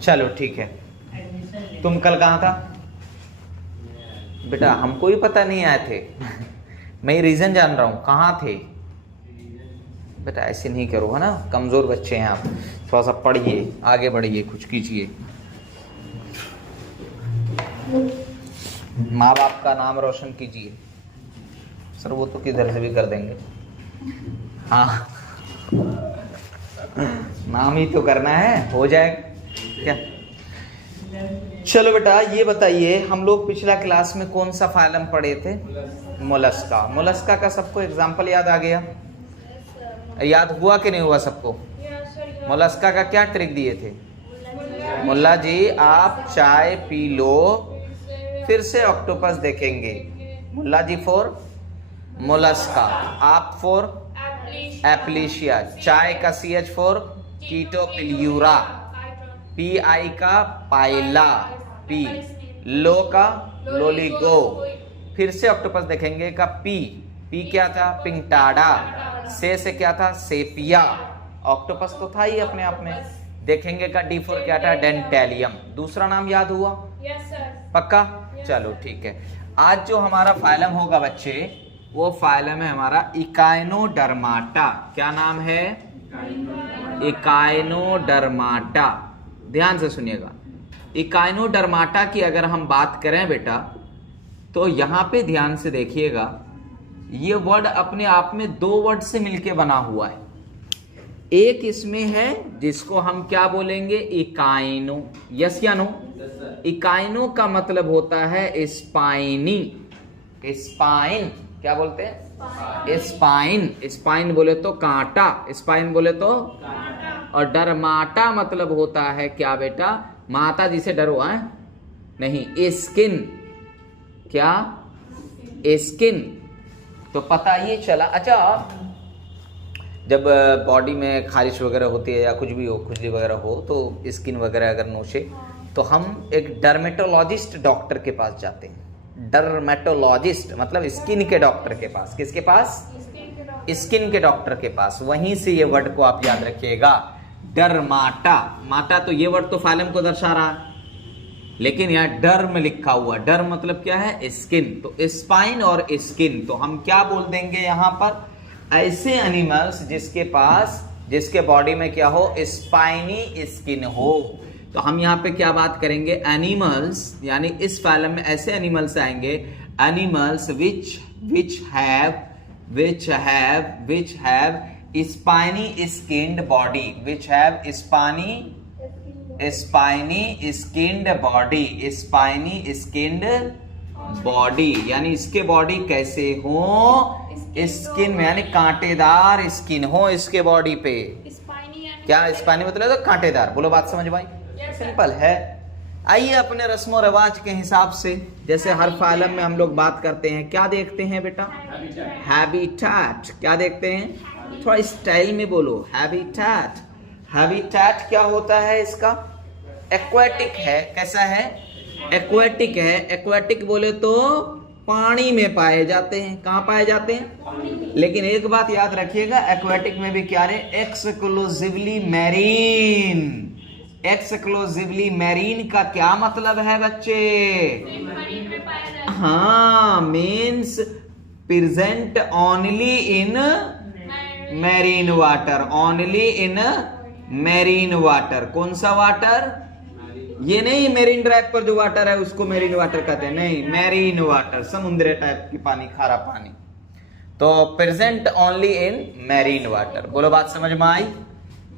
चलो ठीक है। तुम कल कहाँ था बेटा? हमको ही पता नहीं आए थे। मैं रीजन जान रहा हूँ, कहाँ थे बेटा? ऐसे नहीं करो, है ना, कमजोर बच्चे हैं आप। थोड़ा सा पढ़िए, आगे बढ़िए, कुछ कीजिए। माँ बाप का नाम रोशन कीजिए। सर वो तो किधर से भी कर देंगे। हाँ नाम ही तो करना है, हो जाएगा क्या? चलो बेटा ये बताइए, हम लोग पिछला क्लास में कौन सा फाइलम पढ़े थे? मोलस्का। मोलस्का का सबको एग्जाम्पल याद आ गया? याद हुआ कि नहीं हुआ सबको? मोलस्का का क्या ट्रिक दिए थे? मुल्ला जी आप चाय पी लो, फिर से ऑक्टोपस देखेंगे। मुल्ला जी फॉर मोलस्का, आप फॉर एप्लीशिया, चाय का CH फॉर कीटोपिल्यूरा, PI का पाइला, P, लो का लोलिगो, फिर से ऑक्टोपस देखेंगे का P क्या था? पिंटाडा, से क्या था? सेपिया। ऑक्टोपस तो था ही अपने आप में। देखेंगे का D फॉर क्या था? डेंटेलियम। दूसरा नाम याद हुआ? पक्का? चलो ठीक है। आज जो हमारा फाइलम होगा बच्चे, वो फाइलम है हमारा इकाइनोडर्माटा। क्या नाम है? इकाइनोडर्माटा। ध्यान से सुनिएगा। इकाइनोडर्माटा की अगर हम बात करें बेटा, तो यहां पे ध्यान से देखिएगा, ये वर्ड अपने आप में दो वर्ड से मिलके बना हुआ है। एक इसमें है जिसको हम क्या बोलेंगे? इकाइनो। यस या नो? इकाइनो का मतलब होता है स्पाइनी। स्पाइन क्या बोलते हैं? स्पाइन। स्पाइन बोले तो कांटा, स्पाइन बोले तो और डरमाटा मतलब होता है क्या बेटा? माता जी से डरो है नहीं, स्किन। क्या? स्किन। तो पता ये चला। अच्छा, जब बॉडी में खारिश वगैरह होती है या कुछ भी हो, खुजली वगैरह हो, तो स्किन वगैरह अगर नोचे, तो हम एक डर्मेटोलॉजिस्ट डॉक्टर के पास जाते हैं। डर्मेटोलॉजिस्ट मतलब स्किन के डॉक्टर के पास। किसके पास? स्किन के डॉक्टर के पास। वहीं से ये वर्ड को आप याद रखिएगा, डरमाटा। माटा तो ये वर्ड तो फाइलम को दर्शा रहा है, लेकिन यहाँ डर्म लिखा हुआ। डर्म मतलब क्या है? स्किन। तो स्पाइन और स्किन, तो हम क्या बोल देंगे यहाँ पर? ऐसे एनिमल्स जिसके बॉडी में क्या हो? स्पाइनी स्किन हो। तो हम यहाँ पे क्या बात करेंगे? एनिमल्स, यानी इस फाइलम में ऐसे एनिमल्स आएंगे, animals which have spiny skinned body, which have spiny skinned body, यानी इसके बॉडी कैसे हो? स्किन में, यानी कांटेदार स्किन हो इसके बॉडी पे। क्या स्पाइनी मतलब? तो कांटेदार। बोलो बात समझ भाई? सिंपल है। आइए अपने रस्मों रिवाज के हिसाब से, जैसे हर फाइलम में हम लोग बात करते हैं, क्या देखते हैं बेटा? हैबिटेट। क्या देखते हैं? थोड़ा स्टाइल में बोलो, हैबिटेट। हैबिटेट क्या होता है इसका? एक्वेटिक है। कैसा है? एक्वेटिक है। एक्वेटिक बोले तो पानी में पाए जाते हैं। कहाँ पाए जाते हैं? लेकिन एक बात याद रखिएगा, एक्वेटिक में भी क्या रे? Exclusively marine. एक्सक्लूसिवली मैरीन का क्या मतलब है बच्चे? हाँ, means present only in marine water. Only in marine water. कौन सा वाटर? ये नहीं मेरीन ड्राइव पर जो वाटर है उसको मेरीन वाटर कहते हैं, नहीं, मैरीन वाटर, समुद्री टाइप की पानी, खारा पानी। तो present only in marine water. बोलो बात समझ में आई?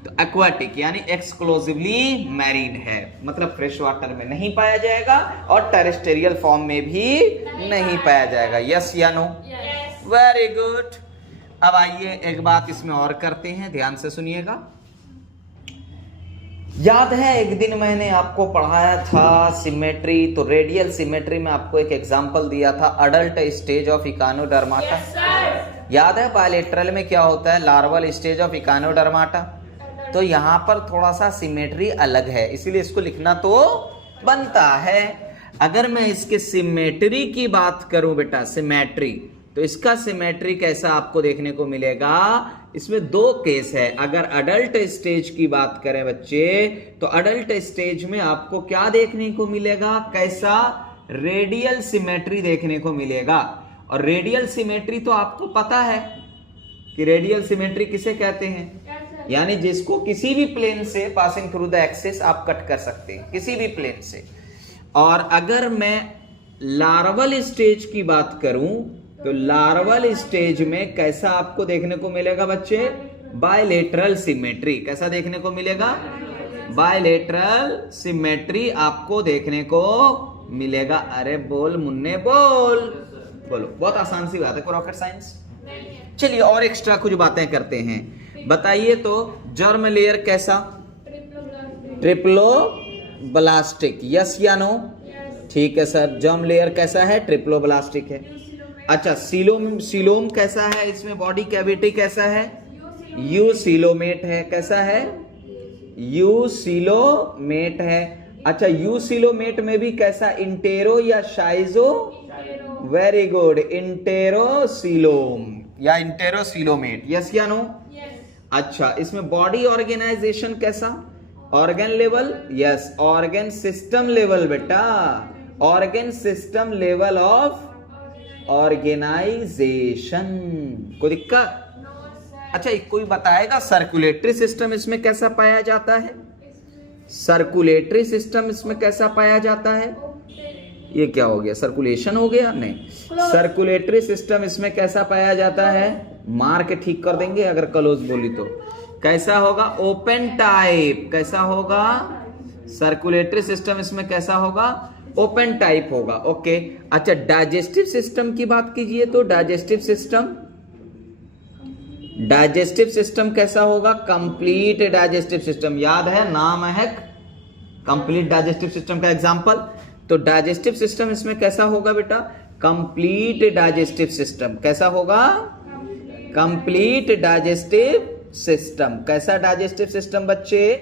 तो एक्वाटिक यानी एक्सक्लूसिवली मैरीन है, मतलब फ्रेश वाटर में नहीं पाया जाएगा और टेरेस्ट्रियल फॉर्म में भी नहीं पाया जाएगा। यस या नो? Very good. अब आइए एक बात इसमें और करते हैं, ध्यान से सुनिएगा। याद है एक दिन मैंने आपको पढ़ाया था सिमेट्री, तो रेडियल सिमेट्री में आपको एक एग्जांपल दिया था, अडल्ट स्टेज ऑफ इकानोडर्माटा। याद है बायलेटरल में क्या होता है? Larval stage of echinodermata. तो यहाँ पर थोड़ा सा सिमेट्री अलग है, इसीलिए इसको लिखना तो बनता है। अगर मैं इसके सिमेट्री की बात करूं बेटा, सिमेट्री, तो इसका सिमेट्री कैसा आपको देखने को मिलेगा, इसमें दो केस है। अगर अडल्ट स्टेज की बात करें बच्चे, तो अडल्ट स्टेज में आपको क्या देखने को मिलेगा, कैसा रेडियल सिमेट्री देखने को मिलेगा। और रेडियल सिमेट्री तो आपको पता है कि रेडियल सिमेट्री किसे कहते हैं, यानी जिसको किसी भी प्लेन से पासिंग थ्रू द एक्सिस आप कट कर सकते हैं, किसी भी प्लेन से। और अगर मैं लार्वल स्टेज की बात करूं, तो लार्वल स्टेज में कैसा आपको देखने को मिलेगा बच्चे, बायलेटरल सिमेट्री। कैसा देखने को मिलेगा, बायलेटरल सिमेट्री आपको देखने को मिलेगा। अरे बोल मुन्ने बोल, बोलो। बहुत आसान सी बात है, कोई रॉकेट साइंस। चलिए और एक्स्ट्रा कुछ बातें करते हैं। बताइए तो जर्म लेयर कैसा, ट्रिप्लो ब्लास्टिक, यस या नो? ठीक है सर। जर्म लेयर कैसा है, ट्रिप्लो ब्लास्टिक है। अच्छा, सीलोम कैसा है, इसमें बॉडी कैविटी कैसा है, यू सीलोमेट है। कैसा है, यू सीलोमेट है। अच्छा, यू सीलोमेट में भी कैसा, इंटेरो या शाइजो? वेरी गुड, इंटेरोसीलोम या इंटेरोसीलोमेट, यस या नो? अच्छा, इसमें बॉडी ऑर्गेनाइजेशन कैसा, organ level? Yes, organ system level बेटा, organ system level of organization. कोई दिक्कत? अच्छा, कोई बताएगा सर्कुलेटरी सिस्टम इसमें कैसा पाया जाता है, सर्कुलेटरी सिस्टम इसमें कैसा पाया जाता है? ये क्या हो गया, सर्कुलेशन हो गया? नहीं, सर्कुलेटरी सिस्टम इसमें कैसा पाया जाता है, मार्क ठीक कर देंगे अगर क्लोज बोली तो। कैसा होगा, ओपन टाइप। कैसा होगा, सर्कुलेटरी सिस्टम इसमें कैसा होगा, ओपन टाइप होगा। ओके। अच्छा, डाइजेस्टिव सिस्टम की बात कीजिए तो डाइजेस्टिव सिस्टम कैसा होगा, कंप्लीट डाइजेस्टिव सिस्टम। याद है, नाम है कंप्लीट डाइजेस्टिव सिस्टम का एग्जांपल। तो डाइजेस्टिव सिस्टम इसमें कैसा होगा बेटा, कंप्लीट डाइजेस्टिव सिस्टम। कैसा होगा, कंप्लीट डाइजेस्टिव सिस्टम। कैसा डाइजेस्टिव सिस्टम बच्चे,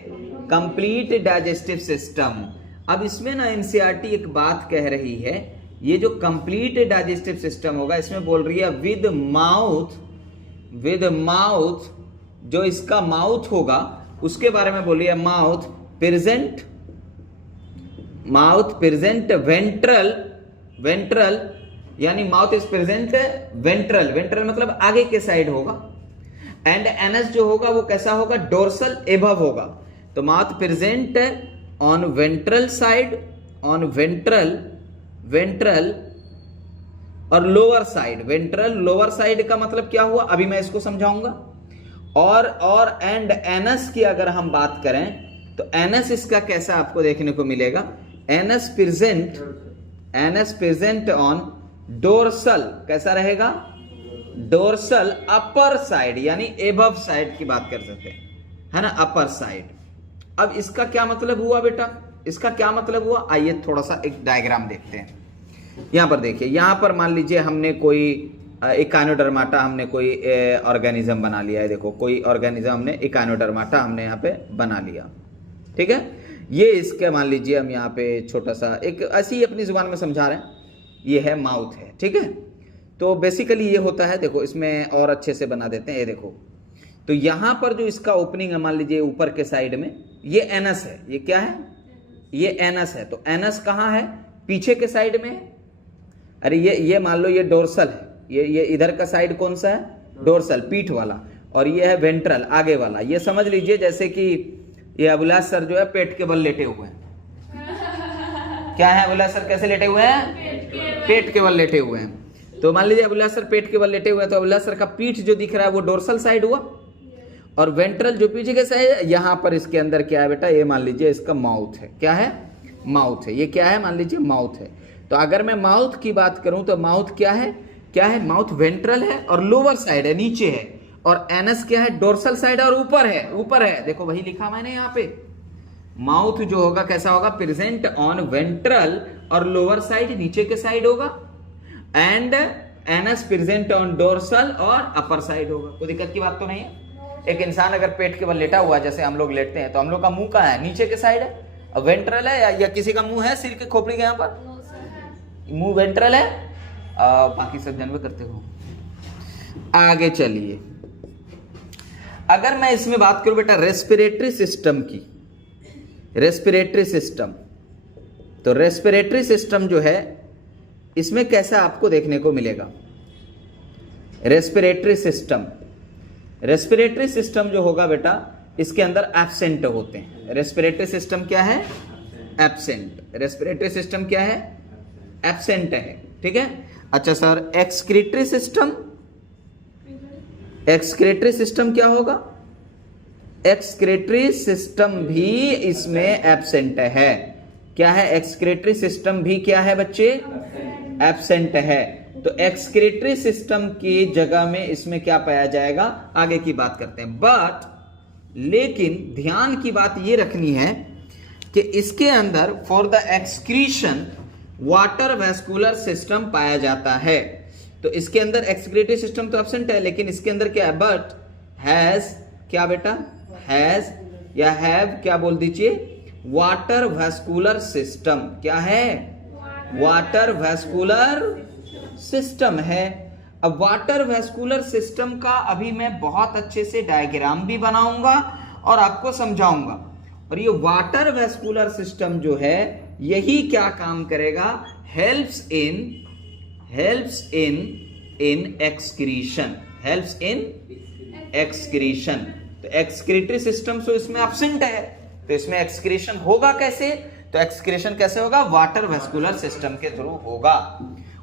कंप्लीट डाइजेस्टिव सिस्टम। अब इसमें ना एनसीईआरटी एक बात कह रही है, ये जो कंप्लीट डाइजेस्टिव सिस्टम होगा, इसमें बोल रही है विद माउथ, जो इसका माउथ होगा उसके बारे में बोल रही है, माउथ प्रेजेंट वेंट्रल, यानी माउथ इज प्रेजेंट वेंट्रल मतलब आगे के साइड होगा। एंड एनस जो होगा वो कैसा होगा, डोर्सल एबव होगा। तो mouth present on ventral side, on ventral और lower side. Ventral lower side का मतलब क्या हुआ, अभी मैं इसको समझाऊंगा। और एंड एनस की अगर हम बात करें तो एनस इसका कैसा आपको देखने को मिलेगा, एनस प्रेजेंट ऑन डोर्सल। कैसा रहेगा, डोर्सल अपर साइड, यानी एबव साइड की बात कर सकते हैं, है ना, अपर साइड। अब इसका क्या मतलब हुआ बेटा, इसका क्या मतलब हुआ, आइए थोड़ा सा एक डायग्राम देखते हैं। यहां पर देखिए, यहां पर मान लीजिए हमने कोई इकानोडर्माटा, हमने कोई ऑर्गेनिज्म बना लिया है। देखो, कोई ऑर्गेनिज्म हमने इकानोडर्माटा हमने यहाँ पे बना लिया, ठीक है। ये इसके मान लीजिए हम यहाँ पे छोटा सा एक ऐसी ही अपनी जुबान में समझा रहे हैं, ये है माउथ है, ठीक है। तो बेसिकली ये होता है, देखो इसमें और अच्छे से बना देते हैं। ये देखो, तो यहाँ पर जो इसका ओपनिंग है, मान लीजिए ऊपर के साइड में, ये एनस है। ये क्या है, ये एनस है। तो एनस कहाँ है, पीछे के साइड में। अरे ये मान लो ये डोर्सल है, ये इधर का साइड कौन सा है, डोर्सल, पीठ वाला। और ये है वेंट्रल, आगे वाला। ये समझ लीजिए जैसे कि ये अभिलाष सर जो है पेट के बल लेटे हुए हैं। क्या है अभिलाष सर, कैसे लेटे हुए हैं, पेट के बल लेटे हुए हैं। तो मान लीजिए अभिलाष सर पेट के बल लेटे हुए हैं, तो अभिलाष सर का पीठ जो दिख रहा है वो डोर्सल साइड हुआ, और वेंट्रल जो पीछे के साइड है, यहाँ पर इसके अंदर क्या है बेटा, ये मान लीजिए इसका माउथ है। क्या है, माउथ है। ये क्या है, मान लीजिए माउथ है। तो अगर मैं माउथ की बात करूं तो माउथ क्या है, माउथ वेंट्रल है और लोअर साइड है, नीचे है। और एनस क्या है, डोर्सल साइड और ऊपर है। देखो वही लिखा मैंने यहाँ पे, माउथ जो होगा कैसा होगा, प्रेजेंट ऑन वेंट्रल और लोअर साइड, नीचे के साइड होगा। And anus present on dorsal और अपर साइड होगा। कोई दिक्कत की बात तो नहीं है। एक इंसान अगर पेट के बल लेटा हुआ, जैसे हम लोग लेटते हैं, तो हम लोग का मुंह कहाँ है, नीचे के साइड है, वेंट्रल है। या किसी का मुंह है सिर के खोपड़ी के यहाँ पर, मुंह वेंट्रल है, बाकी सब जानवर करते हो। आगे चलिए, अगर मैं इसमें बात करूं बेटा रेस्पिरेटरी सिस्टम की, रेस्पिरेटरी सिस्टम, तो रेस्पिरेटरी सिस्टम जो है इसमें कैसा आपको देखने को मिलेगा? रेस्पिरेटरी सिस्टम, रेस्पिरेटरी सिस्टम जो होगा बेटा इसके अंदर एब्सेंट होते हैं। रेस्पिरेटरी सिस्टम क्या है? एब्सेंट। रेस्पिरेटरी सिस्टम क्या है? एब्सेंट है, ठीक है। अच्छा sir, excretory system, excretory system क्या होगा? एक्सक्रीटरी सिस्टम भी इसमें एब्सेंट है। क्या है? एक्सक्रीटरी सिस्टम भी क्या है बच्चे? एब्सेंट है। तो एक्सक्रीटरी सिस्टम की जगह में इसमें क्या पाया जाएगा? आगे की बात करते हैं। बट लेकिन ध्यान की बात यह रखनी है कि इसके अंदर for the excretion water vascular system पाया जाता है। तो इसके अंदर एक्सक्रीटरी सिस्टम तो एब्सेंट है, लेकिन इसके अंदर क्या है? बट हैज, क्या बेटा? हैज या हैव, क्या बोल दीजिए? Water vascular system. क्या है? वाटर वेस्कुलर सिस्टम है। अब वाटर वेस्कुलर सिस्टम का अभी मैं बहुत अच्छे से डायग्राम भी बनाऊंगा और आपको समझाऊंगा। और ये वाटर वेस्कुलर सिस्टम जो है यही क्या काम करेगा? Helps in excretion, helps in excretion. तो एक्सक्रीटरी सिस्टम तो इसमें एब्सेंट है, तो इसमें एक्सक्रीशन होगा कैसे? तो एक्सक्रीशन कैसे होगा? वाटर वेस्कुलर सिस्टम के थ्रू होगा।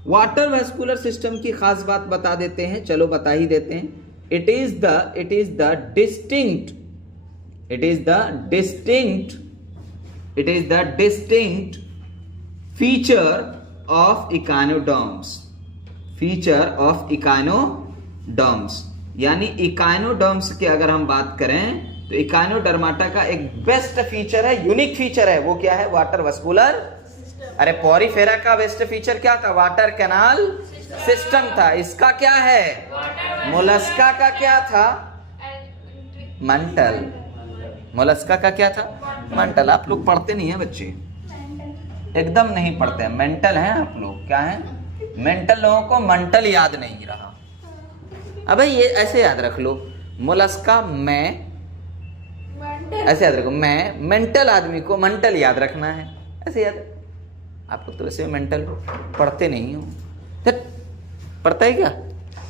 वाटर वेस्कुलर सिस्टम की खास बात बता देते हैं, चलो बता ही देते हैं। It is the distinct feature of echinoderms, यानी इकाइनोडर्म्स की अगर हम बात करें तो इकाइनोडर्माटा का एक बेस्ट फीचर है, यूनिक फीचर है, वो क्या है? Water vascular. अरे पॉरीफेरा का बेस्ट फीचर क्या था? वाटर कैनाल सिस्टम था। इसका क्या है? मोलस्का का क्या था? मंटल। मोलस्का का क्या था? मंटल। आप लोग पढ़ते नहीं है बच्चे, एकदम नहीं पढ़ते हैं, मेंटल हैं आप लोग। क्या है? मेंटल। लोगों को मंटल याद नहीं रहा। अबे ये ऐसे याद रख लो, मोलस्का मैं, ऐसे याद रखो, मैं मेंटल आदमी को मंटल याद रखना है, ऐसे याद। आप लोग तो वैसे मेंटल पढ़ते नहीं हो। पढ़ता है क्या?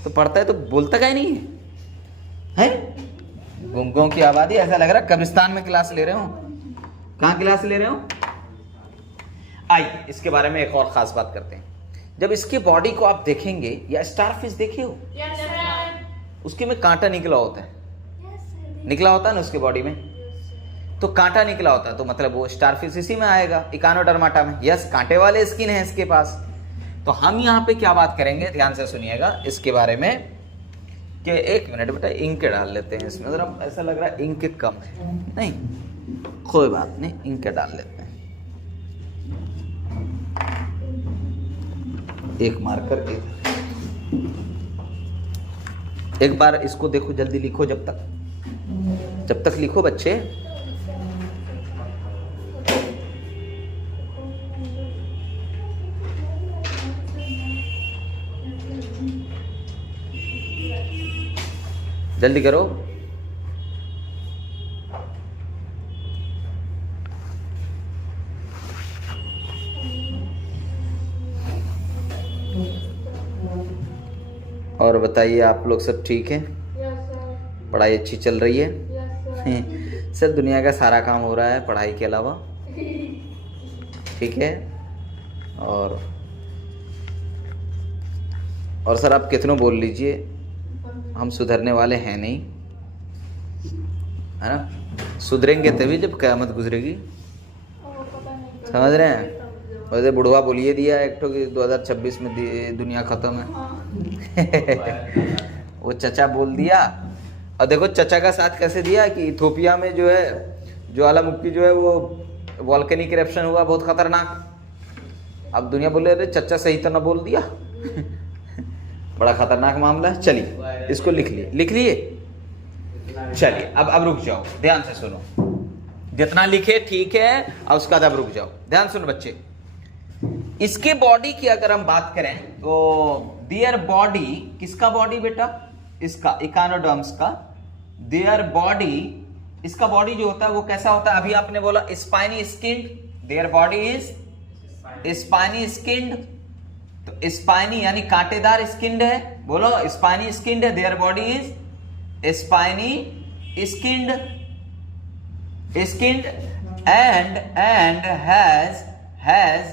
तो पढ़ता है तो बोलता क्या नहीं है? गुंगों की आबादी, ऐसा लग रहा है कब्रिस्तान में क्लास ले रहे हो। कहाँ क्लास ले रहे हो? आइए इसके बारे में एक और खास बात करते हैं। जब इसके बॉडी को आप देखेंगे, या स्टारफिश देखे हो? उसके में कांटा निकला होता है, निकला होता है ना उसके बॉडी में, तो कांटा निकला होता है, तो मतलब वो स्टारफिश इसी में आएगा, इकानोडर्माटा में। यस, कांटे वाले स्किन है इसके पास। तो हम यहाँ पे क्या बात करेंगे, ध्यान से सुनिएगा इसके बारे में कि एक मिनट बेटा इंक डाल लेते हैं इसमें, जरा ऐसा लग रहा है इंक कम है। नहीं कोई बात नहीं, इंक डाल लेते हैं। एक मार्कर एक बार इसको देखो, जल्दी लिखो, जब तक लिखो बच्चे। जल्दी करो। और बताइए आप लोग सब ठीक हैं? पढ़ाई अच्छी चल रही है? सर दुनिया का सारा काम हो रहा है पढ़ाई के अलावा, ठीक है। और सर आप कितनों बोल लीजिए, हम सुधरने वाले हैं नहीं, है ना। सुधरेंगे तभी जब क़यामत गुजरेगी, समझ रहे हैं। वैसे बुढ़वा बोलिए दिया एक ठो कि 2026 में दुनिया खत्म है। वो चचा बोल दिया। और देखो चचा का साथ कैसे दिया कि इथोपिया में जो है ज्वालामुखी जो है वो वॉल्केनिक इरप्शन हुआ, बहुत खतरनाक। अब दुनिया बोले अरे चचा सही तो ना बोल दिया। बड़ा खतरनाक मामला है। चलिए इसको लिख लिए। चलिए अब रुक जाओ, ध्यान से सुनो। जितना लिखे ठीक है, और उसका अब रुक जाओ, ध्यान सुनो बच्चे। इसके बॉडी की अगर हम बात करें तो दियर बॉडी, किसका बॉडी बेटा? इसका इकानोडर्म्स का, देयर बॉडी, इसका बॉडी जो होता है वो कैसा होता है? अभी आपने बोला spiny skinned, there body is spiny skinned, तो स्पाइनी यानी कांटेदार स्किन्ड है, बोलो स्पाइनी स्किन्ड है, there body is spiny skinned, skinned and has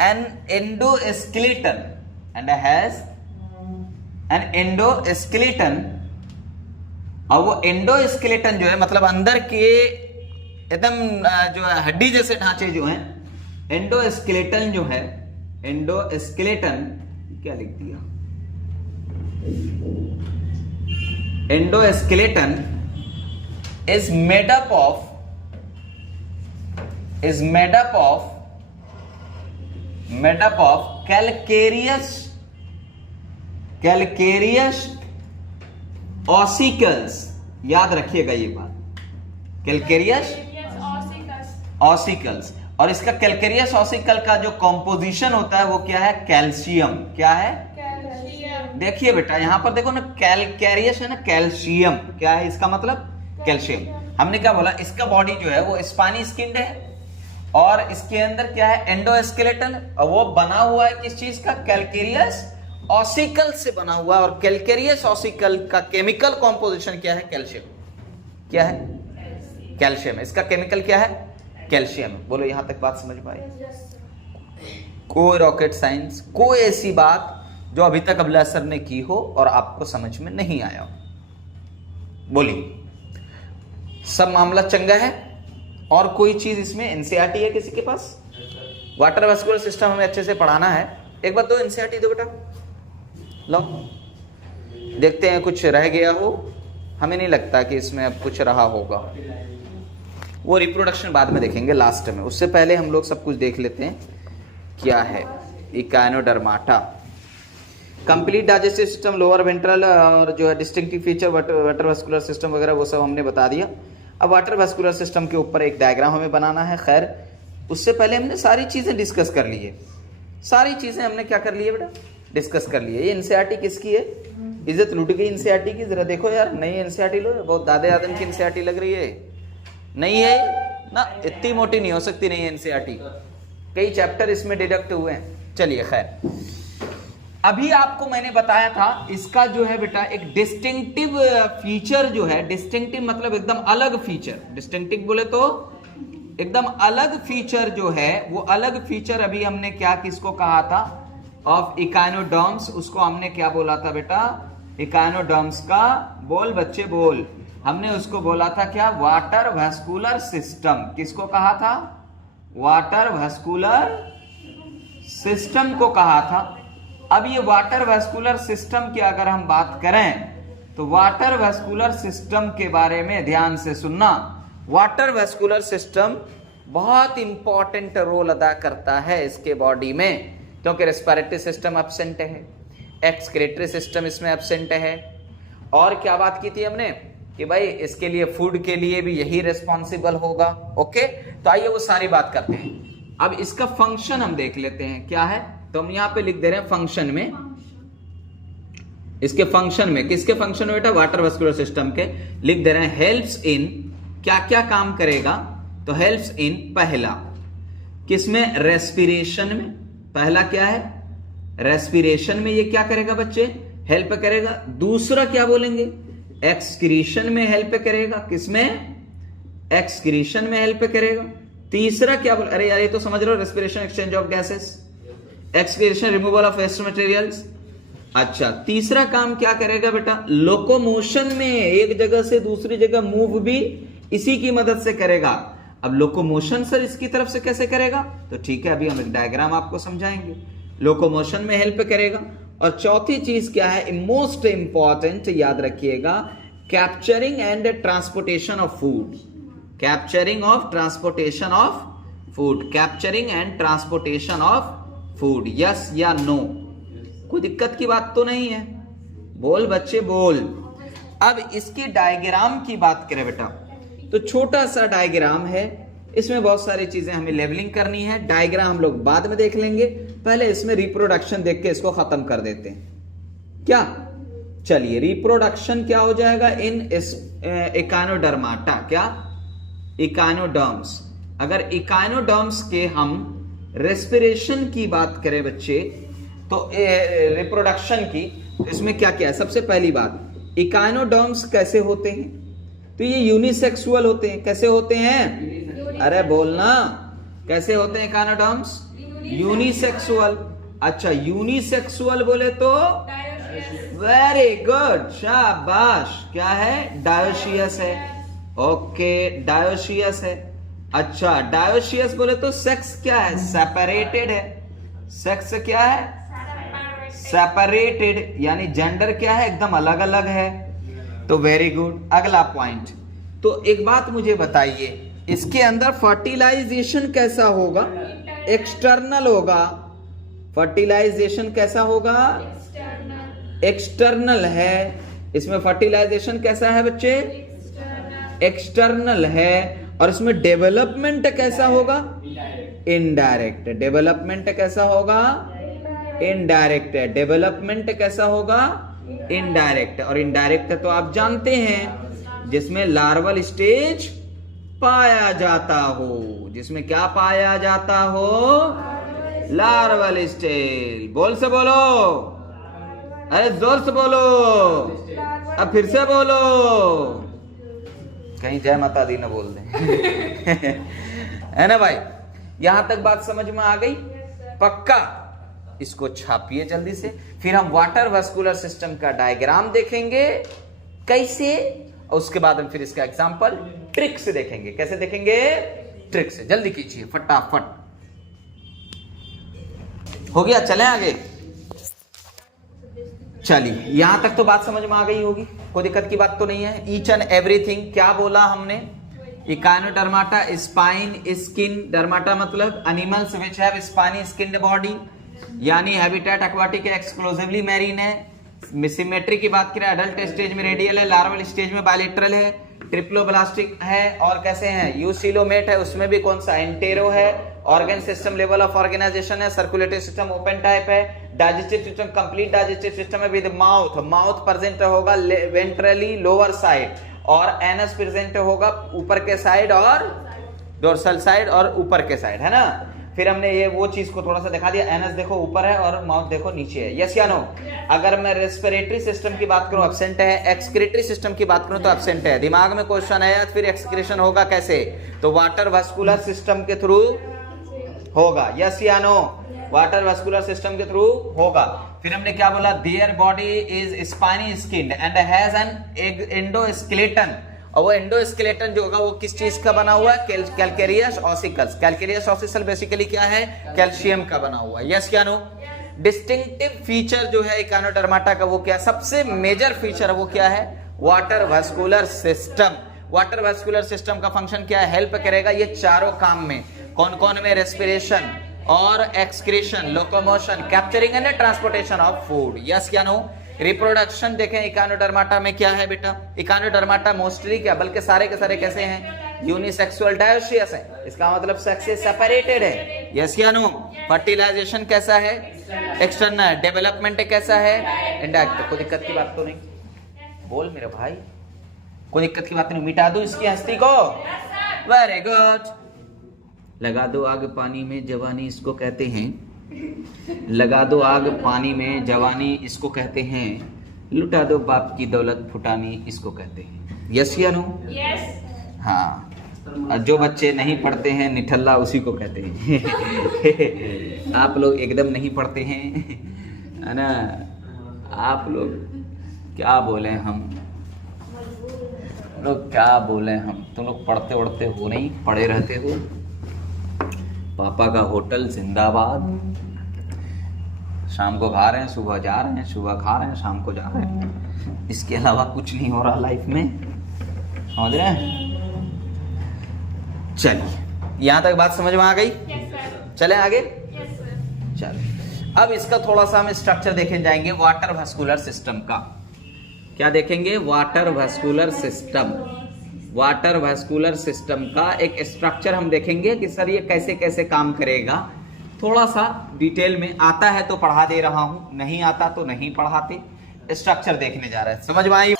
an endoskeleton and has an endoskeleton, और वो एंडोस्केलेटन जो है मतलब अंदर के एकदम जो है हड्डी जैसे ढांचे जो हैं, एंडोस्केलेटन जो है, एंडोस्केलेटन क्या लिख दिया, endoskeleton is made up of calcareous ossicles, याद रखिएगा ये बात, कैलकेरियस ऑसिकल्स, और इसका कैलकेरियस ऑसिकल का जो कॉम्पोजिशन होता है वो क्या है? कैल्शियम। क्या है? कैल्शियम। देखिए बेटा यहां पर देखो ना, कैलकेरियस है ना, कैल्शियम, क्या है इसका मतलब? कैल्शियम। हमने क्या बोला? इसका बॉडी जो है वो स्पाइनी स्किन्ड है, और इसके अंदर क्या है? एंडोस्केलेटन, और वो बना हुआ है किस चीज का? कैलकेरियस ऑसिकल से बना हुआ है, और कैलकेरियस ऑसिकल का केमिकल कॉम्पोजिशन क्या है? कैल्शियम। क्या है? कैल्शियम। इसका केमिकल क्या है? कैल्शियम। बोलो यहां तक बात समझ पाई? कोई रॉकेट साइंस, कोई ऐसी बात जो अभी तक अबला सर ने की हो और आपको समझ में नहीं आया हो? बोलिए, सब मामला चंगा है? और कोई चीज इसमें एनसीईआरटी है किसी के पास? वाटर वेस्कुलर सिस्टम हमें अच्छे से पढ़ाना है, एक बार दो एनसीईआरटी दो बेटा, लो देखते हैं कुछ रह गया हो, हमें नहीं लगता कि इसमें अब कुछ रहा होगा, वो रिप्रोडक्शन बाद में देखेंगे लास्ट में, उससे पहले हम लोग सब कुछ देख लेते हैं क्या है। Echinodermata, complete digestive system, lower ventral, और जो है distinctive feature, water vascular system वगैरह वो सब हमने बता दिया। अब वाटर वेस्कुलर सिस्टम के ऊपर एक डायग्राम हमें बनाना है। खैर उससे पहले हमने सारी चीजें डिस्कस कर ली है, सारी चीजें हमने क्या कर ली है बेटा? डिस्कस कर ली है। ये एनसीईआरटी किसकी है? इज्जत लूट गई एनसीईआरटी की। जरा देखो यार, नई एनसीईआरटी लो, बहुत दादे आदम की एनसीईआरटी लग रही है। नहीं है ना, इतनी मोटी नहीं हो सकती नई एनसीईआरटी, कई चैप्टर इसमें डिडक्ट हुए हैं। चलिए खैर, अभी आपको मैंने बताया था इसका जो है बेटा एक डिस्टिंक्टिव फीचर जो है, डिस्टिंक्टिव मतलब एकदम अलग फीचर, डिस्टिंक्टिव बोले तो एकदम अलग फीचर जो है, वो अलग फीचर अभी हमने क्या किसको कहा था? ऑफ इकानोडर्म्स, उसको हमने क्या बोला था बेटा? इकानोडर्म्स का, बोल बच्चे बोल, हमने उसको बोला था क्या? Water vascular system. किसको कहा था? वाटर वेस्कुलर सिस्टम को कहा था। अब ये वाटर वेस्कुलर सिस्टम की अगर हम बात करें तो वाटर वेस्कुलर सिस्टम के बारे में ध्यान से सुनना। वाटर वेस्कुलर सिस्टम बहुत इंपॉर्टेंट रोल अदा करता है इसके बॉडी में, क्योंकि रेस्पिरेटरी सिस्टम एब्सेंट है, एक्सक्रीटरी सिस्टम इसमें एब्सेंट है, और क्या बात की थी हमने कि भाई इसके लिए फूड के लिए भी यही रिस्पॉन्सिबल होगा। ओके, तो आइए वो सारी बात करते हैं। अब इसका फंक्शन हम देख लेते हैं क्या है, तो हम यहां पे लिख दे रहे हैं फंक्शन में, इसके फंक्शन में, किसके फंक्शन में बेटा? वाटर वेस्कुलर सिस्टम के लिख दे रहे हैं हेल्प्स इन, क्या क्या काम करेगा? तो हेल्प्स इन, पहला किसमें? रेस्पिरेशन में। पहला क्या है? रेस्पिरेशन में ये क्या करेगा बच्चे? हेल्प करेगा। दूसरा क्या बोलेंगे? एक्सक्रीशन में हेल्प करेगा। किसमें? एक्सक्रीशन में हेल्प करेगा। तीसरा क्या बोल, अरे यार ये तो समझ रहे हो, respiration exchange of gases, excretion removal of waste materials. अच्छा, तीसरा काम क्या करेगा बेटा? लोकोमोशन में, एक जगह से दूसरी जगह मूव भी इसी की मदद से करेगा। अब लोकोमोशन सर इसकी तरफ से कैसे करेगा? तो ठीक है, अभी हम एक डायग्राम आपको समझाएंगे। लोकोमोशन में हेल्प करेगा। और चौथी चीज क्या है? मोस्ट इंपॉर्टेंट, याद रखिएगा, capturing and transportation of food. Capturing of transportation of food, capturing and transportation of food. Yes या नो? कोई दिक्कत की बात तो नहीं है? बोल बच्चे बोल। अब इसके डायग्राम की बात करें बेटा, तो छोटा सा डायग्राम है, इसमें बहुत सारी चीजें हमें लेवलिंग करनी है। डायग्राम हम लोग बाद में देख लेंगे, पहले इसमें रिप्रोडक्शन देख के इसको खत्म कर देते हैं। क्या चलिए रिप्रोडक्शन क्या हो जाएगा इन इकानोडर्माटा, क्या इकानोडर्म्स। अगर इकानोडर्म्स के हम रेस्पिरेशन की बात करें बच्चे तो रिप्रोडक्शन की, इसमें क्या क्या है? सबसे पहली बात, इकानोडर्म्स कैसे होते हैं? तो ये यूनिसेक्सुअल होते हैं। कैसे होते हैं? अरे बोलना, कैसे होते हैं इकानोडर्म्स? यूनिसेक्सुअल। अच्छा यूनिसेक्सुअल बोले तो वेरी गुड, शाबाश, क्या है? डायोशियस है। ओके डायोशियस है। अच्छा डायोशियस बोले तो सेक्स क्या है? सेपरेटेड है। सेक्स क्या है? सेपरेटेड, यानी जेंडर क्या है? एकदम अलग अलग है। तो वेरी गुड। अगला पॉइंट, तो एक बात मुझे बताइए, इसके अंदर फर्टिलाइजेशन कैसा होगा? एक्सटर्नल होगा। फर्टिलाइजेशन कैसा होगा? एक्सटर्नल है। इसमें फर्टिलाइजेशन कैसा है बच्चे? एक्सटर्नल है। और इसमें डेवलपमेंट कैसा होगा? इनडायरेक्ट। डेवलपमेंट कैसा होगा? इनडायरेक्ट। डेवलपमेंट कैसा होगा? इनडायरेक्ट। और इनडायरेक्ट तो आप जानते हैं, जिसमें लार्वल स्टेज पाया जाता हो। जिसमें क्या पाया जाता हो? Larval stage. बोल से बोलो, अरे जोर से बोलो, अब फिर से बोलो, कहीं जय माता दी ना बोल दें। है ना भाई? यहां तक बात समझ में आ गई? पक्का? इसको छापिए जल्दी से। फिर हम वाटर वास्कुलर सिस्टम का डायग्राम देखेंगे कैसे, और उसके बाद हम फिर इसका एग्जांपल ट्रिक से देखेंगे। कैसे देखेंगे? ट्रिक से। जल्दी कीजिए फटाफट। हो गया? चलें आगे। चलिए यहां तक तो बात समझ में आ गई होगी, कोई दिक्कत की बात तो नहीं है। ईच एंड एवरीथिंग क्या बोला हमने? इकानोडर्माटा स्पाइन स्किन, डर्माटा मतलब animals which have spiny skinned body, यानी हैबिटेट एक्वाटिक है, एक्सक्लूसिवली मैरीन है। सिमेट्री की बात करें, अडल्ट स्टेज में रेडियल है, लार्वल स्टेज में बायलेटरल है, ट्रिप्लोब्लास्टिक है, और कैसे हैं? यूसिलोमेट है, उसमें भी कौन सा? एंटेरो है। Organ system level of organization है, सर्कुलेटरी सिस्टम ओपन टाइप है, digestive system complete digestive system है विद माउथ। माउथ प्रेजेंट होगा वेंट्रली लोअर साइड, और एनस प्रेजेंट होगा ऊपर के साइड और डोर्सल साइड और ऊपर के साइड, है ना? फिर हमने ये वो चीज को थोड़ा सा दिखा दिया, एनस देखो ऊपर है और माउथ देखो नीचे है। यस या नो? अगर मैं रेस्पिरेटरी सिस्टम की बात करूं एब्सेंट है, एक्सक्रीटरी सिस्टम की बात करूं तो एब्सेंट है। दिमाग में क्वेश्चन आया फिर एक्सक्रीशन होगा कैसे? तो वाटर वास्कुलर सिस्टम के थ्रू होगा। यस या नो? वाटर वास्कुलर सिस्टम के थ्रू होगा। फिर हमने क्या बोला? There body is spiny skinned and has an endoskeleton, और वो एंडोस्केलेटन जो होगा वो किस चीज का बना हुआ है? Calcareous ossicles. Calcareous ossicle basically क्या है? कैल्शियम का बना हुआ है। यस क्या नो? डिस्टिंक्टिव फीचर जो है इकानोडर्माटा का वो क्या? सबसे मेजर फीचर है वो क्या है? Water vascular system. Water vascular system का फंक्शन क्या है? हेल्प करेगा ये चारों काम में। कौन कौन में? रेस्पिरेशन और excretion, locomotion, capturing and transportation of food. Yes क्या नो? रिप्रोडक्शन देखें इकानोडर्माटा में क्या है बेटा? इकानोडर्माटा मोस्टली क्या, बल्कि सारे के सारे कैसे हैं? यूनिसेक्सुअल डायोशियस है। इसका मतलब सेक्स से सेपरेटेड है। यस या नो? फर्टिलाइजेशन कैसा है? एक्सटर्नल। डेवलपमेंट कैसा है? इंडायरेक्ट। कोई दिक्कत की बात तो नहीं? बोल मेरे भाई, कोई दिक्कत की बात नहीं? मिटा दो इसकी हस्ती को? Very good. लगा दो आग पानी में जवानी इसको कहते हैं, लगा दो आग पानी में जवानी इसको कहते हैं, लुटा दो बाप की दौलत फुटानी इसको कहते हैं। यस या नो? यस। हाँ, और जो बच्चे नहीं पढ़ते हैं निठल्ला उसी को कहते हैं। आप लोग एकदम नहीं पढ़ते हैं, है ना? आप लोग क्या बोले, हम लोग क्या बोले, हम तुम लोग पढ़ते उड़ते हो नहीं, पढ़े रहते हो। पापा का होटल जिंदाबाद। शाम को खा रहे हैं, सुबह जा रहे हैं, सुबह खा रहे हैं, शाम को जा रहे हैं। इसके अलावा कुछ नहीं हो रहा लाइफ में, समझ रहे हैं? चलिए यहां तक बात समझ में आ गई? चलें आगे? चलिए अब इसका थोड़ा सा हम स्ट्रक्चर देखे जाएंगे वाटर वास्कुलर सिस्टम का। क्या देखेंगे? Water vascular system. Water vascular system का एक स्ट्रक्चर हम देखेंगे कि सर ये कैसे कैसे काम करेगा। थोड़ा सा डिटेल में आता है तो पढ़ा दे रहा हूं, नहीं आता तो नहीं पढ़ाते। स्ट्रक्चर देखने जा रहे हैं। समझ में आई?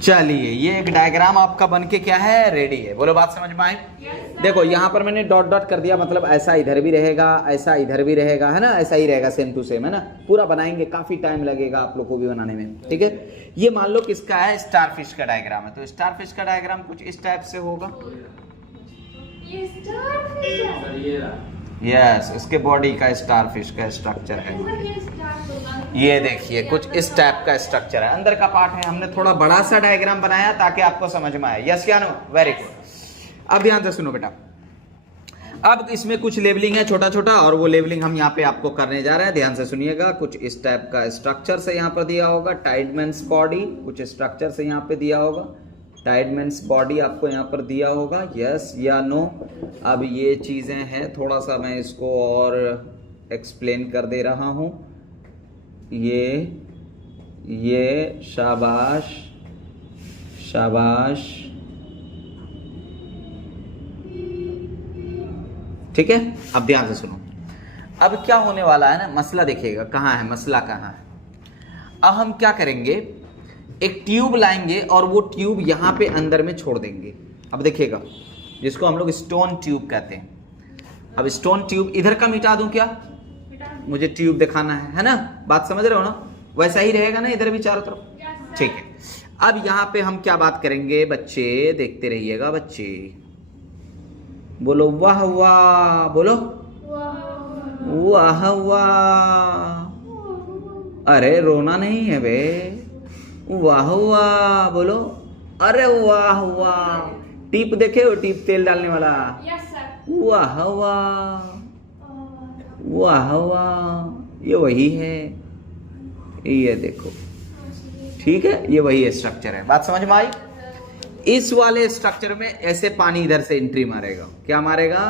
चलिए, ये एक डायग्राम आपका बनके क्या है, रेडी है। बोलो बात समझ में आई? देखो यहाँ पर मैंने डॉट डॉट कर दिया, मतलब ऐसा इधर भी रहेगा, ऐसा इधर भी रहेगा, है ना, ऐसा ही रहेगा, सेम टू सेम, है ना। पूरा बनाएंगे, काफी टाइम लगेगा आप लोग को भी बनाने में, ठीक है। ये मान लो किसका है, स्टारफिश का डायग्राम है। तो स्टारफिश का डायग्राम कुछ इस टाइप से होगा। यस, उसके बॉडी का स्टारफिश का स्ट्रक्चर है। ये देखिए कुछ इस टाइप का स्ट्रक्चर है, अंदर का पार्ट है। हमने थोड़ा बड़ा सा डायग्राम बनाया ताकि आपको समझ में आए। यस या नो? Very good. अब ध्यान से सुनो बेटा, अब इसमें कुछ लेबलिंग है छोटा छोटा, और वो लेबलिंग हम यहाँ पे आपको करने जा रहे हैं। ध्यान से सुनिएगा। कुछ इस टाइप का स्ट्रक्चर से यहाँ पर दिया होगा, टाइडमैन्स बॉडी कुछ स्ट्रक्चर से यहाँ पे दिया होगा, टाइडमैन्स बॉडी आपको यहाँ पर दिया होगा। यस या नो? अब ये चीजें हैं, थोड़ा सा मैं इसको और एक्सप्लेन कर दे रहा हूँ। ये शाबाश शाबाश, ठीक है। अब ध्यान से सुनो, अब क्या होने वाला है ना, मसला देखिएगा कहाँ है, मसला कहाँ है। अब हम क्या करेंगे, एक ट्यूब लाएंगे और वो ट्यूब यहाँ पे अंदर में छोड़ देंगे। अब देखिएगा, जिसको हम लोग स्टोन ट्यूब कहते हैं। अब स्टोन ट्यूब इधर का मिटा दूं क्या? मुझे ट्यूब दिखाना है ना, बात समझ रहे हो ना? वैसा ही रहेगा ना इधर भी चारों तरफ, ठीक है। अब यहाँ पे हम क्या बात करेंगे बच्चे, देखते रहिएगा बच्चे। बोलो वाह वाह, बोलो वाह वाह। अरे रोना नहीं है बे, वाह वाह बोलो। अरे वाह वाह, टिप देखे हो, टिप तेल डालने वाला। वाह वाह वाह वाह, ये वही है, ये देखो, ठीक है, ये वही स्ट्रक्चर है। बात समझ में आई? इस वाले स्ट्रक्चर में ऐसे पानी इधर से एंट्री मारेगा, क्या मारेगा?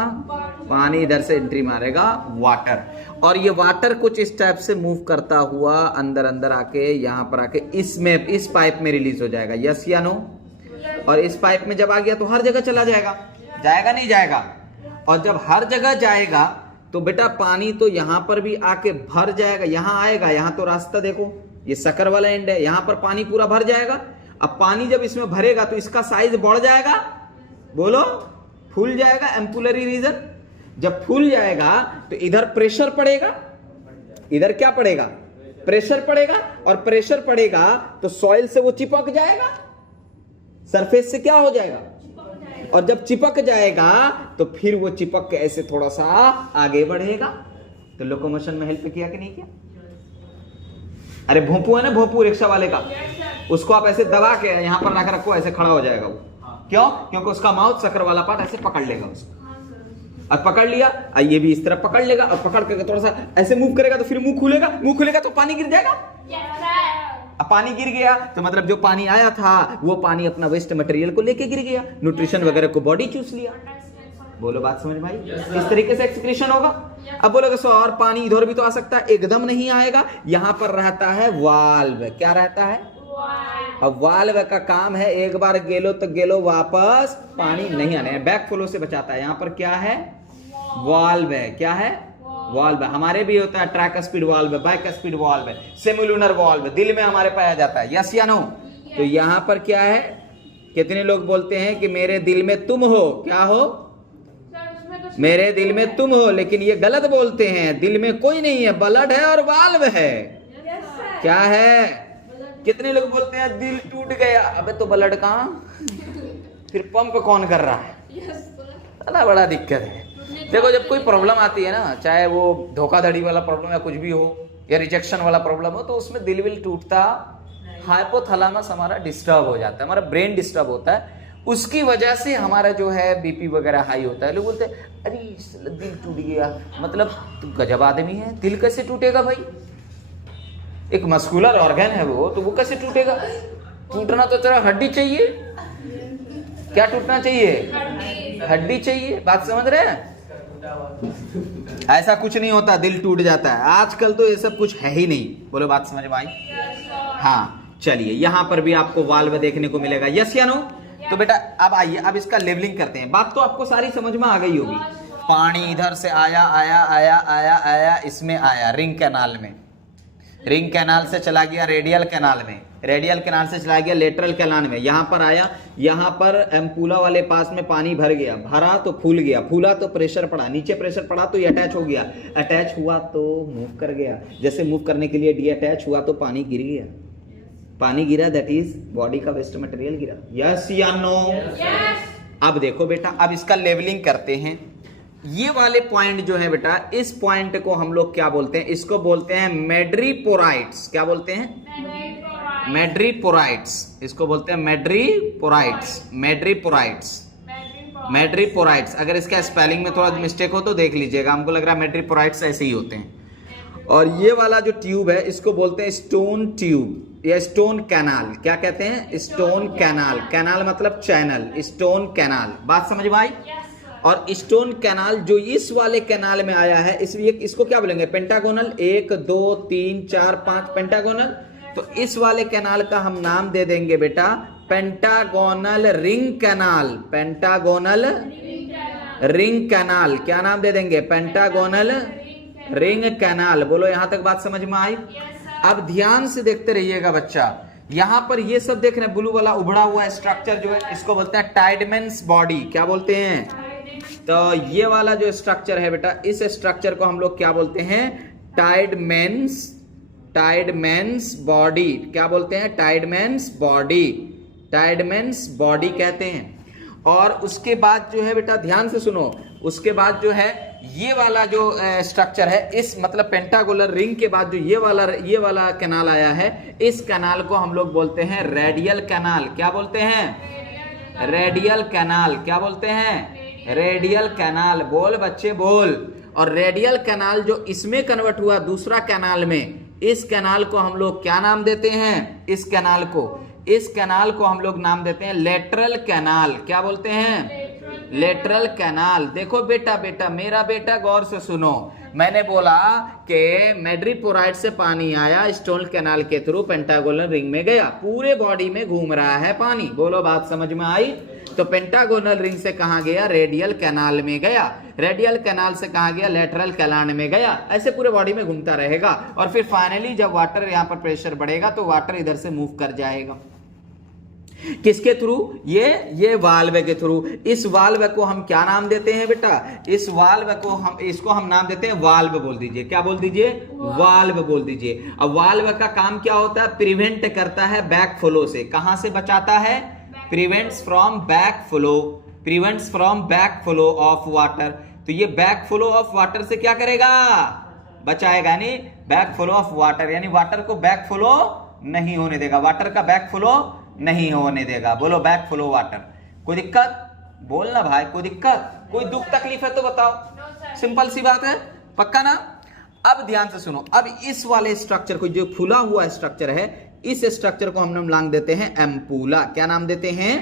पानी इधर से एंट्री मारेगा, वाटर। और ये वाटर कुछ इस टाइप से मूव करता हुआ अंदर अंदर आके यहाँ पर आके इसमें, इस पाइप में रिलीज हो जाएगा। यस या नो? और इस पाइप में जब आ गया तो हर जगह चला जाएगा, जाएगा नहीं जाएगा? और जब हर जगह जाएगा तो बेटा पानी तो यहाँ पर भी आके भर जाएगा, यहाँ आएगा, यहाँ तो रास्ता देखो, ये शक्कर वाला एंड है, यहाँ पर पानी पूरा भर जाएगा। अब पानी जब इसमें भरेगा तो इसका साइज बढ़ जाएगा, बोलो, फूल जाएगा, एम्पुलरी रीजन। जब फूल जाएगा तो इधर प्रेशर पड़ेगा, इधर क्या पड़ेगा? प्रेशर पड़ेगा, और प्रेशर पड़ेगा तो सॉइल से वो चिपक जाएगा, सरफेस से क्या हो जाएगा? और जब चिपक जाएगा तो फिर वो चिपक के ऐसे थोड़ा सा आगे बढ़ेगा। तो लोकोमोशन में हेल्प किया कि नहीं किया? अरे भोंपू है ना, भोंपू रिक्शा वाले का, उसको आप ऐसे दबा के यहाँ पर लाकर रखो, ऐसे खड़ा हो जाएगा वो। क्यों? क्योंकि उसका माउथ शक्कर वाला पार्ट ऐसे पकड़ लेगा उसको, और पकड़ लिया, ये भी इस तरह पकड़ लेगा, और पकड़ करके थोड़ा सा ऐसे मूव करेगा तो फिर मुंह खुलेगा, मुंह खुलेगा तो पानी गिर जाएगा। अब पानी गिर गया तो मतलब जो पानी आया था वो पानी अपना वेस्ट मटेरियल को लेके गिर गया, न्यूट्रिशन वगैरह को बॉडी चूस लिया। बोलो बात समझ में आई? इस तरीके से एक्सक्रीशन होगा। अब बोलोगे सो और पानी इधर भी तो आ सकता है, एकदम नहीं आएगा। यहाँ पर रहता है वाल्व, क्या रहता है? अब वाल्व का काम है, एक बार गेलो तो गेलो, वापस पानी नहीं आने, बैक फ्लो से बचाता है। यहाँ पर क्या है? वाल्व है। क्या है? वाल्व। हमारे भी होता है track speed valve, back speed valve, semilunar valve, दिल में हमारे पाया जाता है। यस या नो? तो यहाँ पर क्या है? कितने लोग बोलते हैं कि मेरे दिल में तुम हो? क्या हो? मेरे दिल में तुम हो, लेकिन ये गलत बोलते हैं, दिल में कोई नहीं है, ब्लड है और वाल्व है। क्या है? कितने लोग बोलते हैं दिल टूट गया, अबे तो ब्लड कहाँ, फिर पंप कौन कर रहा है? बड़ा दिक्कत है। देखो जब कोई प्रॉब्लम आती है ना, चाहे वो धोखाधड़ी वाला प्रॉब्लम या कुछ भी हो, या रिजेक्शन वाला प्रॉब्लम हो, तो उसमें दिल विल टूटता, हाइपोथैलेमस हमारा डिस्टर्ब हो जाता है, हमारा ब्रेन डिस्टर्ब होता है, उसकी वजह से हमारा जो है बीपी वगैरह हाई होता है। लोग बोलते हैं अरे दिल टूट गया, मतलब तू गजब आदमी है, दिल कैसे टूटेगा भाई, एक मस्कुलर ऑर्गन है वो, तो वो कैसे टूटेगा? टूटना तो तेरा हड्डी चाहिए। क्या टूटना चाहिए? हड्डी चाहिए। बात समझ रहे हैं? ऐसा कुछ नहीं होता, दिल टूट जाता है। आजकल तो ये सब कुछ है ही नहीं। बोलो बात समझ में आई? हाँ चलिए, यहां पर भी आपको वाल्व देखने को मिलेगा। यस या नो? तो बेटा अब आइए, अब इसका लेवलिंग करते हैं। बात तो आपको सारी समझ में आ गई होगी। पानी इधर से आया आया आया आया आया, इसमें आया रिंग कैनाल में, रिंग कैनाल से चला गया रेडियल कैनाल में, रेडियल कैनाल से चला गया लेटरल कैनाल में, यहां पर आया, यहां पर एम्पूला वाले पास में पानी भर गया, भरा तो फूल गया, फूला तो प्रेशर पड़ा, नीचे प्रेशर पड़ा तो ये अटैच हो गया, अटैच हुआ तो मूव कर गया। जैसे मूव करने के लिए डी अटैच हुआ तो पानी गिर गया, पानी गिरा दैट इज बॉडी का वेस्ट मटेरियल गिरा। यस या नो? अब देखो बेटा, अब इसका लेवलिंग करते हैं। ये वाले पॉइंट जो है बेटा, इस पॉइंट को हम लोग क्या बोलते हैं? इसको बोलते हैं मैड्रीपोराइट्स। क्या बोलते हैं? मैड्रीपोराइट्स। इसको बोलते हैं मैड्रीपोराइट्स, मैड्रीपोराइट्स, मैड्रीपोराइट्स। अगर इसका स्पेलिंग में थोड़ा मिस्टेक हो तो देख लीजिएगा, हमको लग रहा है मैड्रीपोराइट्स ऐसे ही होते हैं। और ये वाला जो ट्यूब है इसको बोलते हैं स्टोन ट्यूब या स्टोन कैनाल। क्या कहते हैं? Stone canal. कैनाल मतलब चैनल, स्टोन कैनाल। बात समझ में आई? और स्टोन कैनाल जो इस वाले कैनाल में आया है, इसको क्या बोलेंगे? पेंटागोनल। 1 2 3 4 5 पेंटागोनल। तो इस वाले कैनाल का हम नाम दे देंगे बेटा pentagonal ring canal, pentagonal ring canal. क्या नाम दे देंगे? Pentagonal ring canal. बोलो यहां तक बात समझ में आई? अब ध्यान से देखते रहिएगा बच्चा, यहां पर ये सब देख रहे हैं, ब्लू वाला उभड़ा हुआ स्ट्रक्चर जो है इसको बोलते हैं टाइडमैन्स बॉडी। क्या बोलते हैं? तो ये वाला जो स्ट्रक्चर है बेटा, इस स्ट्रक्चर को हम लोग क्या बोलते हैं? टाइडमैन्स, टाइडमैन्स बॉडी। क्या बोलते हैं? टाइडमैन्स बॉडी, टाइडमैन्स बॉडी कहते हैं। और उसके बाद जो है बेटा ध्यान से सुनो, उसके बाद जो है ये वाला जो स्ट्रक्चर है, इस मतलब पेंटागोनल रिंग के बाद जो ये वाला कैनाल आया है, इस कैनाल को हम लोग बोलते हैं रेडियल कैनाल। क्या बोलते हैं? Radial canal. क्या बोलते हैं? Radial canal. बोल बच्चे बोल। और रेडियल कैनाल जो इसमें कन्वर्ट हुआ दूसरा कैनाल में, इस कैनाल को हम लोग क्या नाम देते हैं? इस कैनाल को हम लोग नाम देते हैं लेटरल कैनाल। क्या बोलते हैं? Lateral canal. देखो बेटा मेरा बेटा गौर से सुनो, मैंने बोला कि मैड्रीपोराइट से पानी आया स्टोन कैनाल के थ्रू पेंटागोनल रिंग में गया, पूरे बॉडी में घूम रहा है पानी। बोलो बात समझ में आई? तो पेंटागोनल रिंग से कहां गया? रेडियल कैनाल में गया। रेडियल कैनाल से कहां गया? लेटरल कैनाल में गया। ऐसे पूरे बॉडी में घूमता रहेगा और फिर फाइनली जब वाटर यहां पर प्रेशर बढ़ेगा तो वाटर इधर से मूव कर जाएगा। किसके थ्रू? ये वाल्व के थ्रू। इस वाल्व को हम क्या नाम देते हैं बेटा? इस वाल्व को इसको हम नाम देते हैं वाल्व। बोल दीजिए, क्या बोल दीजिए? वाल्व बोल दीजिए। अब वाल्व का काम क्या होता है? प्रिवेंट करता है बैक फ्लो से। कहां से बचाता है? Prevents from back flow, prevents from back flow of water. तो ये बैक फ्लो ऑफ वाटर से क्या करेगा? बचाएगा। यानी बैक फ्लो ऑफ वाटर, यानी वाटर को बैक फ्लो नहीं होने देगा, वाटर का बैक फ्लो नहीं होने देगा। बोलो बैक फ्लो वाटर। कोई दिक्कत? बोलना भाई, कोई दिक्कत, कोई दुख तकलीफ है तो बताओ। सिंपल सी बात है, पक्का ना? अब ध्यान से सुनो, अब इस वाले स्ट्रक्चर को, जो फूला हुआ स्ट्रक्चर है, इस स्ट्रक्चर को हम नाम देते हैं एम्पूला। क्या नाम देते हैं?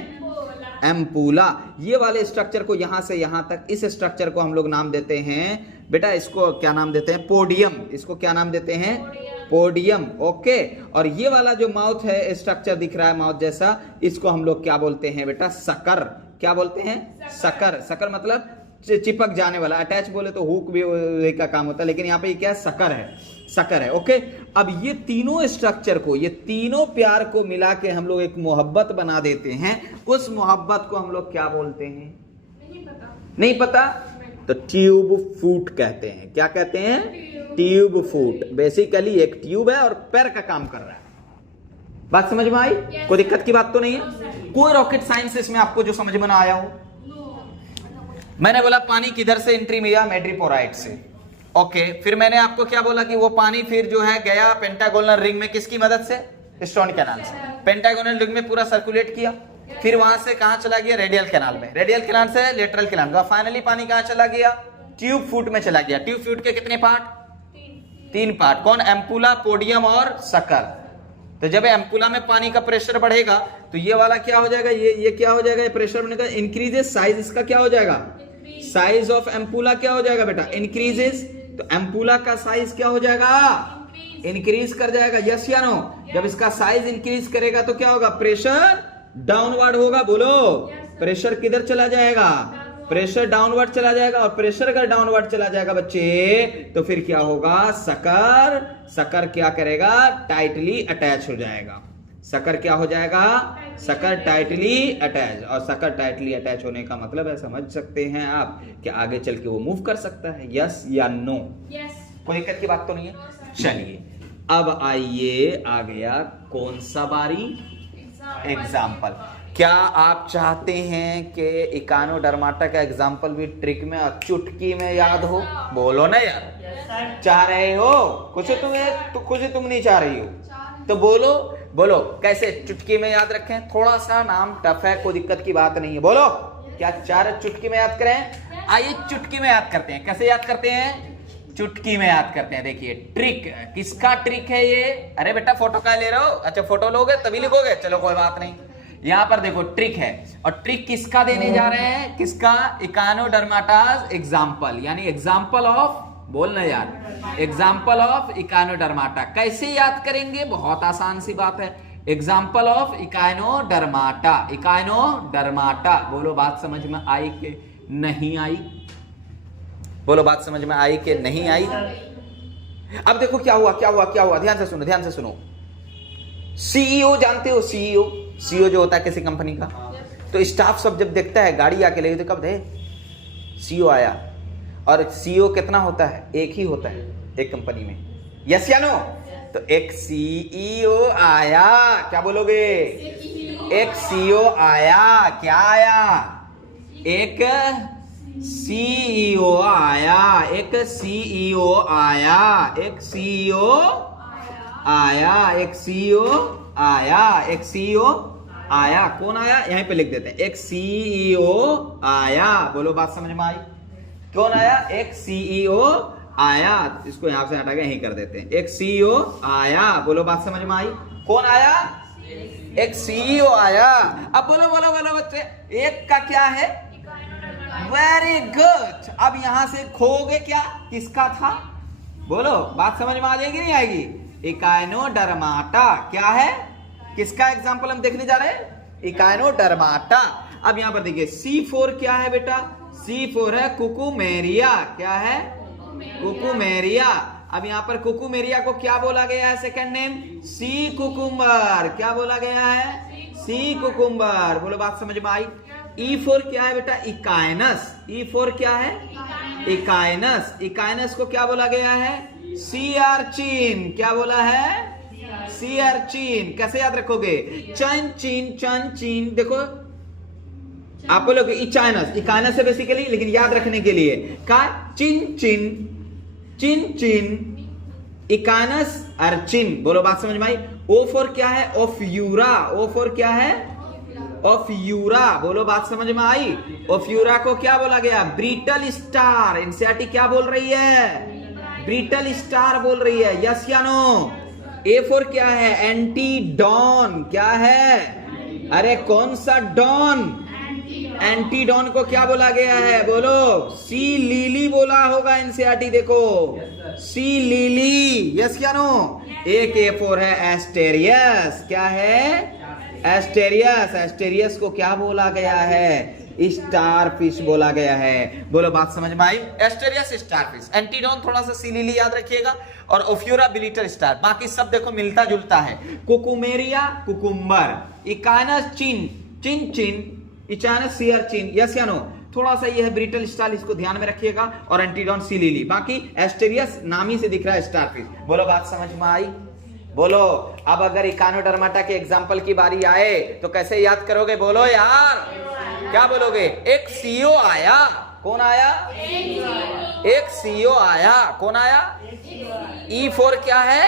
एम्पूला। ये वाले स्ट्रक्चर को यहां से यहां तक, इस स्ट्रक्चर को हम लोग नाम देते हैं बेटा, इसको क्या नाम देते हैं? पोडियम। इसको क्या नाम देते हैं? पोडियम। ओके। और ये वाला जो माउथ है, स्ट्रक्चर दिख रहा है माउथ जैसा, इसको हम लोग क्या बोलते हैं बेटा? सकर। क्या बोलते हैं? सकर। सकर मतलब चिपक जाने वाला। अटैच बोले तो हुक भी का काम होता है, लेकिन यहाँ पे क्या है? सकर है, सकर है। ओके। अब ये तीनों स्ट्रक्चर को, ये तीनों प्यार को मिला के हम लोग एक मोहब्बत बना देते हैं। उस मोहब्बत को हम लोग क्या बोलते हैं? नहीं पता? तो ट्यूब फूट कहते हैं। क्या कहते हैं? ट्यूब फूट। बेसिकली एक ट्यूब है और पैर का काम कर रहा है। बात समझ में आई? कोई दिक्कत की बात तो नहीं है? कोई रॉकेट साइंस इसमें आपको जो समझ में ना आया हो? मैंने बोला पानी किधर से एंट्री मिला? मैड्रीपोराइट से। ओके। फिर मैंने आपको क्या बोला कि वो पानी फिर जो है गया पेंटागोनल रिंग में, किसकी मदद से? स्टोन कैनाल से। पेंटागोनल रिंग में पूरा सर्कुलेट किया, फिर वहां से कहां चला गया, रेडियल कैनाल में, रेडियल कैनाल से लेटरल कैनाल में, फाइनली पानी कहां चला गया, ट्यूब फूट में चला गया। ट्यूब फूट के कितने पार्ट, 3 पार्ट, कौन, एम्पुला, पोडियम और सकर। तो जब एम्पुला में पानी का प्रेशर बढ़ेगा तो ये वाला क्या हो जाएगा, ये क्या हो जाएगा, प्रेशर बढ़ने का इंक्रीजेस, साइज इसका क्या हो जाएगा, साइज ऑफ एम्पुला क्या हो जाएगा बेटा, इंक्रीजेस। तो एम्पुला का साइज क्या हो जाएगा, इंक्रीज कर जाएगा, यस या नो। जब इसका साइज इंक्रीज करेगा तो क्या होगा, प्रेशर डाउनवर्ड होगा। बोलो, प्रेशर किधर चला जाएगा, प्रेशर डाउनवर्ड चला जाएगा। और प्रेशर अगर डाउनवर्ड चला जाएगा बच्चे तो फिर क्या होगा, सकर क्या करेगा, टाइटली अटैच हो जाएगा। सकर क्या हो जाएगा, सकर टाइटली अटैच। और सकर टाइटली अटैच होने का मतलब है, समझ सकते हैं आप, कि आगे चल के वो मूव कर सकता है, यस या नो। कोई दिक्कत की बात तो नहीं है। चलिए अब आइए, आ गया कौन सा बारी, एग्जाम्पल। क्या आप चाहते हैं कि इकानोडर्माटा का एग्जाम्पल भी ट्रिक में चुटकी में याद हो? बोलो ना यार, चाह रहे हो? कुछ तुम नहीं चाह रही हो तो बोलो कैसे चुटकी में याद रखें। थोड़ा सा नाम टफ है, कोई दिक्कत की बात नहीं है। बोलो, क्या चाह रहे चुटकी में याद करें? आइए चुटकी में याद करते हैं। कैसे याद करते हैं, चुटकी में याद करते हैं। देखिए ट्रिक, किसका ट्रिक है ये? अरे बेटा फोटो का ले रहे हो? अच्छा फोटो लोगे तभी लिखोगे, चलो कोई बात नहीं। यहां पर देखो ट्रिक है, और ट्रिक किसका देने जा रहे हैं, किसका, इकानोडर्माटास एग्जाम्पल, यानी एग्जाम्पल ऑफ, बोलना यार, एग्जाम्पल ऑफ इकानोडर्माटा। कैसे याद करेंगे, बहुत आसान सी बात है, एग्जाम्पल ऑफ इकानोडर्माटा। इकानोडर्माटा, बोलो बात समझ में आई कि नहीं आई? बोलो बात समझ में आई कि नहीं आई? अब देखो क्या हुआ, ध्यान से सुनो। सीईओ जानते हो, सीईओ जो होता है किसी कंपनी का, तो स्टाफ सब जब देखता है गाड़ी आके लगी तो कब दे, सीईओ आया। और सीईओ कितना होता है, एक ही होता है एक कंपनी में, यस या नो? तो एक सीईओ आया, क्या बोलोगे, एक सीईओ आया, क्या आया, एक सीईओ आया, एक सीईओ आया, एक सीईओ आया, एक सीईओ आया, एक सीईओ आया। कौन आया, यहीं पे लिख देते हैं, एक सीईओ आया। बोलो बात समझ में आई? कौन आया, एक सीईओ आया। इसको यहां से हटा के यहीं कर देते हैं, एक सीईओ आया। बोलो बात समझ में आई? कौन आया, एक सीईओ आया। अब बोलो बच्चे, एक का क्या है, वेरी गुड। अब यहां से खोगे क्या, किसका था, बोलो बात समझ में आ जाएगी नहीं आएगी? इकानोडर्माटा क्या है, किसका एग्जांपल हम देखने जा रहे हैं, इकानोडर्माटा। अब यहां पर देखिए C4 क्या है बेटा, C4 है कुकुमेरिया। क्या है, कुकुमेरिया। अब यहां पर कुकुमेरिया को क्या बोला गया है, सेकंड नेम, सी कुकुम्बर। क्या बोला गया है, सी कुकुम्बर। बोलो बात समझ में आई? E4 क्या है बेटा, इकाइनस। E4 क्या है, इकाइनस। इकाइनस को क्या बोला गया है, सी अर्चिन। क्या बोला है, सी अर्चिन। कैसे याद रखोगे, चन चीन। देखो आप बोलोगे इचाइनस, इकाइनस है बेसिकली, लेकिन याद रखने के लिए का चिन, इकाइनस अर्चिन। बोलो बात समझ में आई? O4 क्या है, ओफ्यूरा। O4 क्या है, ओफ्यूरा। बोलो बात समझ में आई? ओफ्यूरा को क्या बोला गया, ब्रिटल स्टार। एनसीईआरटी क्या बोल रही है, ब्रिटल स्टार बोल रही है, यस या नो? A4 क्या है, एंटीडॉन। क्या है, अरे कौन सा डॉन, एंटीडॉन को क्या बोला गया है, बोलो सी लिली बोला होगा एनसीईआरटी। देखो सी लिली, यस या नो? एक A4 है एस्टेरियस। क्या है, एस्टेरियस। एस्टेरियस को क्या बोला गया है, स्टार फिश बोला गया है। बोलो बात समझ में आई? एस्टेरियस स्टार फिश, एंटीडॉन थोड़ा सा सी लिली याद रखिएगा, और ओफ्यूरा बिलिटर स्टार। बाकी सब देखो मिलता जुलता है। कुकुमेरिया कुकुम्बर, इकाइनस चिन, इचाइनस सी अर्चिन, यस या नो? थोड़ा सा ये है ब्रिटल स्टार, इसको ध्यान में रखिएगा, और एंटीडॉन सी लिली। बाकी एस्टेरियस नाम ही से दिख रहा है स्टार फिश। बोलो बात समझ में आई? बोलो अब अगर इकानोडर्माटा के एग्जाम्पल की बारी आए तो कैसे याद करोगे, बोलो यार, क्या बोलोगे? एक सीईओ आया। कौन आया, एक सीईओ आया। कौन आया, E4 क्या है,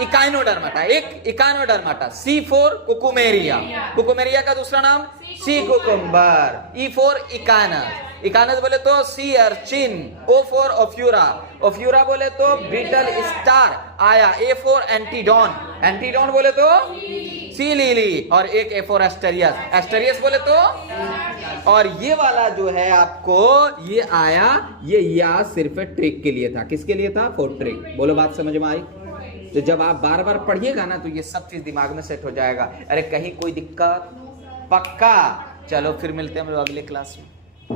इकाइनोडर्माटा, एक Echinodermata. C for Cucumaria, Cucumaria का दूसरा नाम sea cucumber. E for इकानस, echinus बोले तो sea urchin. O for ophiura, ophiura बोले तो बीटल स्टार आया। ए फॉर एंटीडोन, एंटीडोन बोले तो सी लिली। और एक ए फॉर एस्टेरियस, एस्टेरियस बोले तो। और ये वाला जो है आपको ये आया, ये या सिर्फ ट्रिक के लिए था। किसके लिए था? For trick. बोलो बात समझ में आई? तो जब आप बार बार पढ़िएगा ना तो ये सब चीज दिमाग में सेट हो जाएगा। अरे कहीं कोई दिक्कत? पक्का। चलो फिर मिलते हैं हम लोग अगले क्लास में।